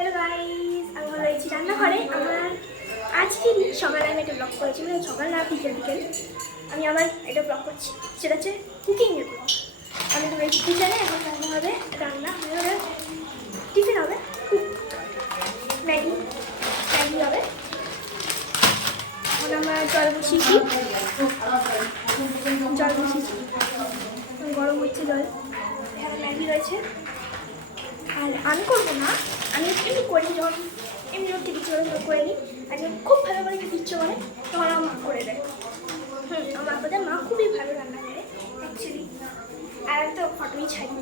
Hello guys, আমি হলো এই রান্নাঘরে। আমার আজকে সকালে আমি একটা ব্লগ করেছি, মানে সকাল না বিকেল বিকেল আমি আমার একটা ব্লগ করছি, সেটা হচ্ছে কুকিংয়ের ব্লগ। আমি তো এই কিচেনে এখন রান্না হবে, রান্না হবে, টিফিন হবে, ম্যাগি ম্যাগি হবে। এখন আমরা জল বসিয়েছি, গরম হচ্ছে জল। এখানে ম্যাগি রয়েছে। আর আমি করবো না, আমি এমনি করি, যখন এমনি রোদ থেকে কিছু করে নিই। আর যখন খুব ভালো করে কিছু ইচ্ছে করে তখন আমার মা করে দেয়। আমার আপনাদের মা খুবই ভালো রান্না করে অ্যাকচুয়ালি। আর আমি তো ফটোই ছাড়ি,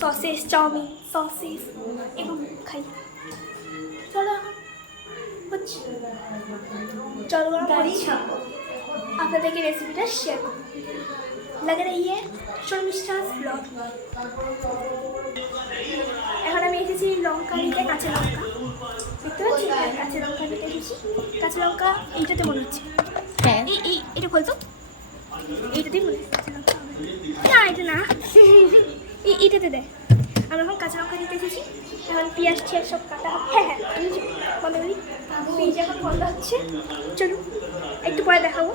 সসেস, চাউমিন, সসেস এগুলো খাই। চলো এখন হচ্ছে চলো গাড়ি ছাড়বো, আপনাদেরকে রেসিপিটা শেয়ার করবো। लग रही है শর্মিষ্ঠাস ব্লগ। এখন আমি এসেছি লঙ্কা নিতে, কাঁচা লঙ্কা দেখতে পাচ্ছি, কাঁচা লঙ্কা নিতে এসেছি। কাঁচা লঙ্কা এইটাতে মনে হচ্ছে, হ্যাঁ এই এটা বলতো, এইটাতেই মনে হচ্ছে কাঁচা লঙ্কা না, এটা না এইটাতে দেয়। আমি এখন কাঁচা লঙ্কা নিতে এসেছি। এখন পেঁয়াজ টিয়াজ সব কাটা, হ্যাঁ আমি বন্ধ করি, পেঁয়াজ এখন বন্ধ হচ্ছে। চলুন একটু পরে দেখাবো।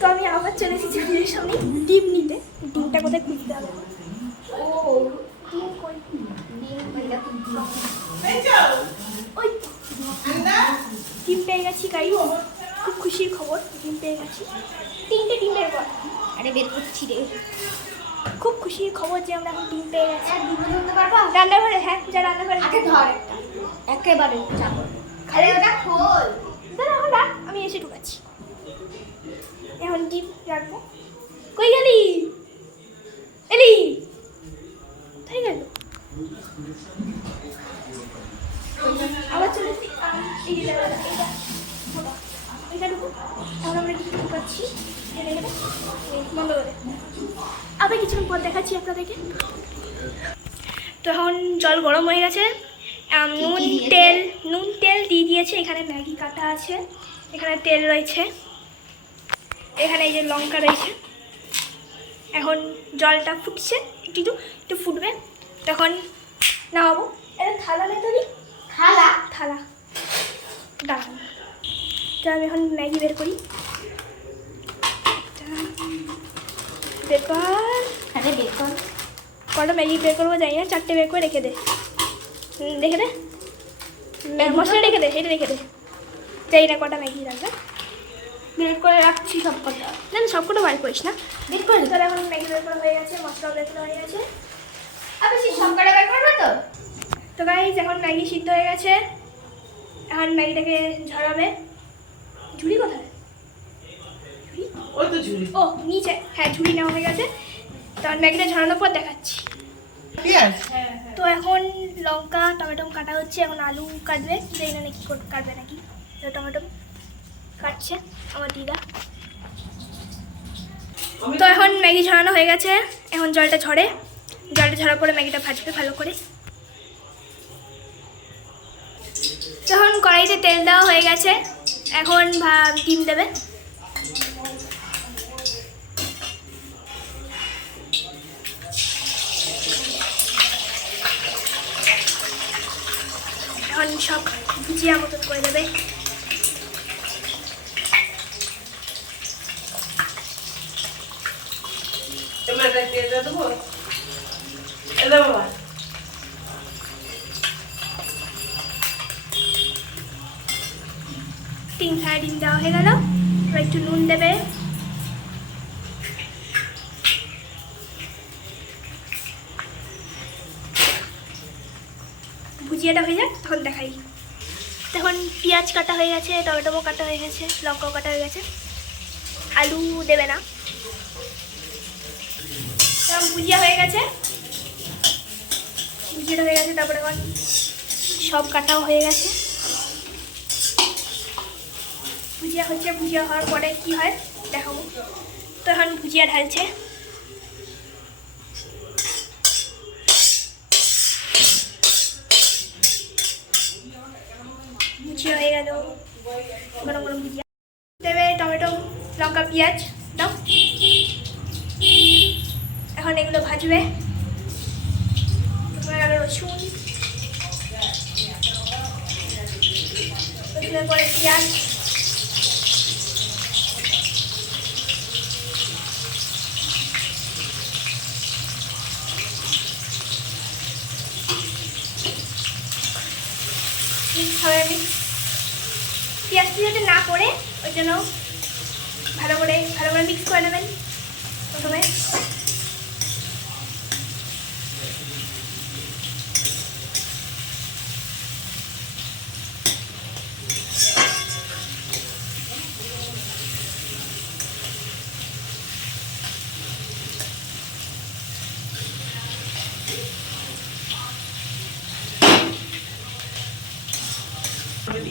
তো আমি আবার চলে এসেছি আপনাদের সামনে ডিম নিতে। ডিমটা কোথায় খুঁজতে হবে? ও ডিম কই? ওই ডিম পেয়ে গেছি গাই, খুব খুশির খবর, ডিম পেয়ে গেছি। 3টে ডিম বের কর। আরে বের করছি রে, খুব খুশির খবর যে আমরা এখন ডিম পেয়ে গেছি। ডিম ধরতে পারবা রান্নাঘরে? হ্যাঁ যা রান্নাঘরে আগে ধর একটা, একেবারে চাপো। আরে ওটা খোল, দাঁড়া এখন রাখ, আমি এসে ঢুকাচ্ছি। এখন ডিম রাখবো। কই গেলি? এলি কোথায় গেল? আবার চলে এসেছি। এটা ঢুকো। এখন আমরা ডিম ঢুকাচ্ছি, বন্ধ করে আবার কিছুক্ষণ পর দেখাচ্ছি আপনাদেরকে। তো এখন জল গরম হয়ে গেছে, নুন তেল দিয়ে দিয়েছে। এখানে ম্যাগি কাটা আছে, এখানে তেল রয়েছে, এখানে এই যে লঙ্কা রয়েছে। এখন জলটা ফুটছে, একটু ফুটবে, তখন নামাবো। এটা থালা নেই তো, থালা দাঁড়ান। তো আমি এখন ম্যাগি বের করি, কটা ম্যাগি বের করবো জানি না, 4টে বের করে রেখে দে, রেখে দে, মশলা রেখে দে, এটা রেখে দে, জানি না কটা ম্যাগি রাখবে। বের করে রাখছি সব কটা, না সব কটা বার করিস না, বের করে। তাহলে এখন ম্যাগি বের করা হয়ে গেছে, মশলাও বের করা হয়ে গেছে। আবার সব কটা বের করবে তো। তো গাইস এখন ম্যাগি সিদ্ধ হয়ে গেছে, এখন ম্যাগিটাকে ঝরাবে। ঝুড়ি কোথায়? ও নিচে, হ্যাঁ ঝুড়ি নেওয়া হয়ে গেছে। তখন ম্যাগিটা ঝরানোর পর দেখাচ্ছি। তো এখন লঙ্কা টমেটো কাটা হচ্ছে, এখন আলু কাটবে, জানি না কি কাটবে নাকি। টমেটো কাটছে আমার দিদা। তো এখন ম্যাগি ঝরানো হয়ে গেছে, এখন জলটা ঝরার পরে ম্যাগিটা ভাজবে ভালো করে। তখন কড়াইতে তেল দেওয়া হয়ে গেছে, এখন ডিম দেবে। এখন সব ভুজিয়া মতন করে দেবে। ডিম দেওয়া হয়ে গেল, একটু নুন দেবে। ভুজিয়াটা হয়ে যাক তখন দেখাই। তখন পেঁয়াজ কাটা হয়ে গেছে, টমেটো কাটা হয়ে গেছে, লঙ্কাও কাটা হয়ে গেছে। আলু দেবে না। ভুজিয়া হয়ে গেছে, ভুজিয়াটা হয়ে গেছে। তারপরে এখন সব কাটাও হয়ে গেছে। ভুজিয়া হচ্ছে, ভুজিয়া হওয়ার পরে কি হয় দেখাবো। তো এখন ভুজিয়া ঢালছে। ভুজিয়া হয়ে গেল, গরম গরম ভুজিয়া দেবে। টমেটো লঙ্কা পেঁয়াজ দাও, এখন এগুলো ভাজবে। রসুন, রসুনের পরে পেঁয়াজ, পেঁয়াজটি যাতে না পড়ে ওই জন্য ভালো করে মিক্স করে নেবেন প্রথমে।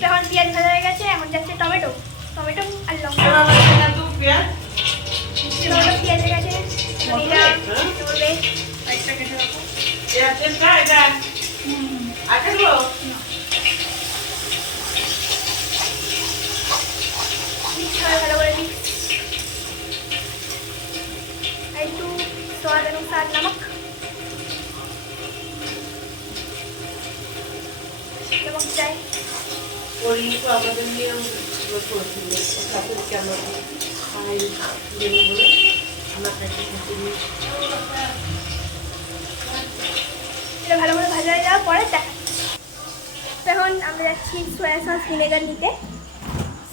এখন পেঁয়াজ ভাজা হয়ে গেছে, এখন যাচ্ছে টমেটো আর লঙ্কা। পেঁয়াজের গেছে ভালো করে মিক্স, একটু स्वाद अनुसार नमक চাই। ওই তো আমাদের নিয়ে করছিল সাথে কেমন খাই দেবো বলে আমার কাছে এটা ভালো করে ভাজা হয়ে যাওয়ার পরে এখন আমরা যাচ্ছি সোয়া সস ভিনেগার নিতে।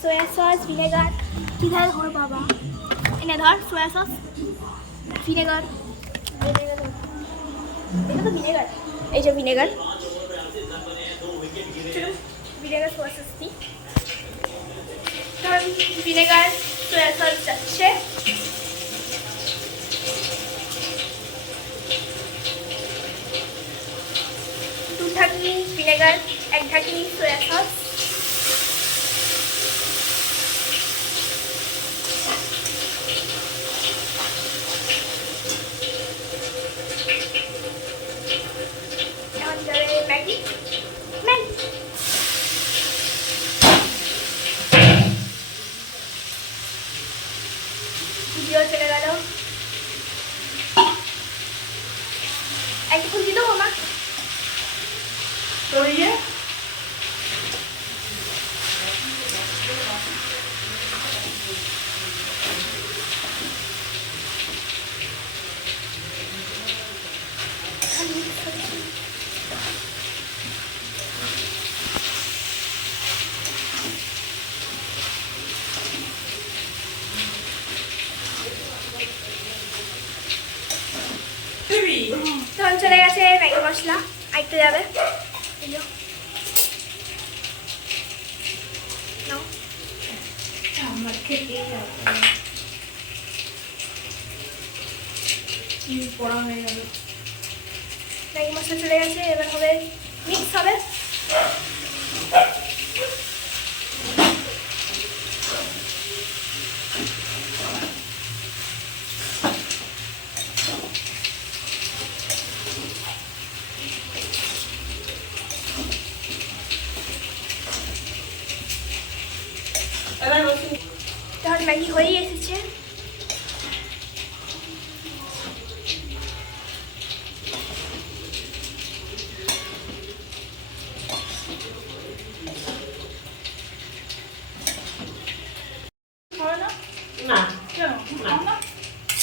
সোয়া সস ভিনেগার কিধার ঘর বাবা এনে ধর সোয়া সস ভিনেগার, এটা তো ভিনেগার, এই যে ভিনেগার, ভিনেগার সোয়া সস দিই। ধর ভিনেগার সোয়া সস যাচ্ছে, দু ঢাকনি ভিনেগার, এক ঢাকনি সোয়া সস, এখন যাবে ম্যাগি। ভিডিও চলে গেল, একটু খুঁজি দেবো মা তো ইয়ে তখন চলে গেছে ম্যাগি মশলা, আইতে যাবে আমার খেতে কি পড়া হয়ে গেল। ম্যাগি মশলা চলে গেছে, এবার হবে মিক্স হবে। তখন ম্যাগি হয়েই এসেছে, না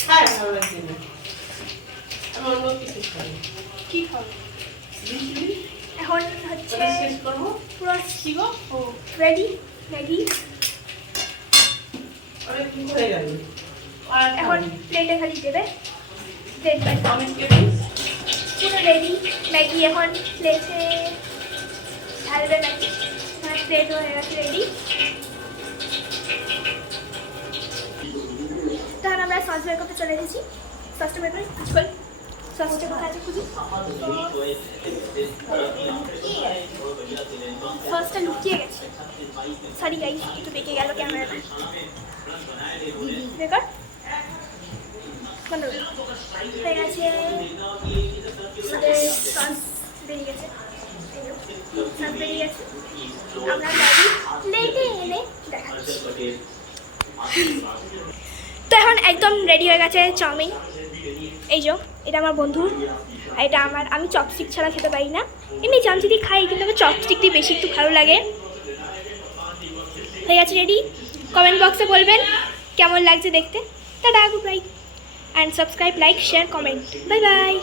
খাই ভালো লাগছে না, আমি অন্য কিছু খাই। কি খাবে এখন হচ্ছে শেষ করবো পুরো শিখো ও রেডি ম্যাগি। অনেক কি হয়ে গেল। এখন প্লেটে খালি দেবে, প্লেট বাই পুরো রেডি ম্যাগি। এখন প্লেটে ঢালবে ম্যাগি, প্লেট হয়ে গেছে রেডি। তখন আমরা সস বের করতে চলে এসেছি, সসটা বের করে খুঁজবো, সসটা কোথায় আছে খুঁজি। সসটা লুকিয়ে গেছে, সরি গাইস একটু বেঁকে গেল ক্যামেরাটা, বেকার বন্ধ হয়ে গেছে। আমাদের সস বেরিয়ে গেছে, সস বেরিয়ে গেছে। আমরা ম্যাগি প্লেটে এনে দেখাচ্ছি। তো এখন একদম রেডি হয়ে গেছে চাউমিন, এই যে এটা আমার বন্ধুর, আর এটা আমার। আমি চপস্টিক ছাড়া খেতে পারি না, এমনি চামচি দিয়ে খাই, কিন্তু আমার চপস্টিক দিয়ে বেশি একটু ভালো লাগে। হয়ে গেছে রেডি। কমেন্ট বক্সে বলবেন কেমন লাগছে দেখতে। Tata, good bye, and subscribe, like, share, comment. Bye bye.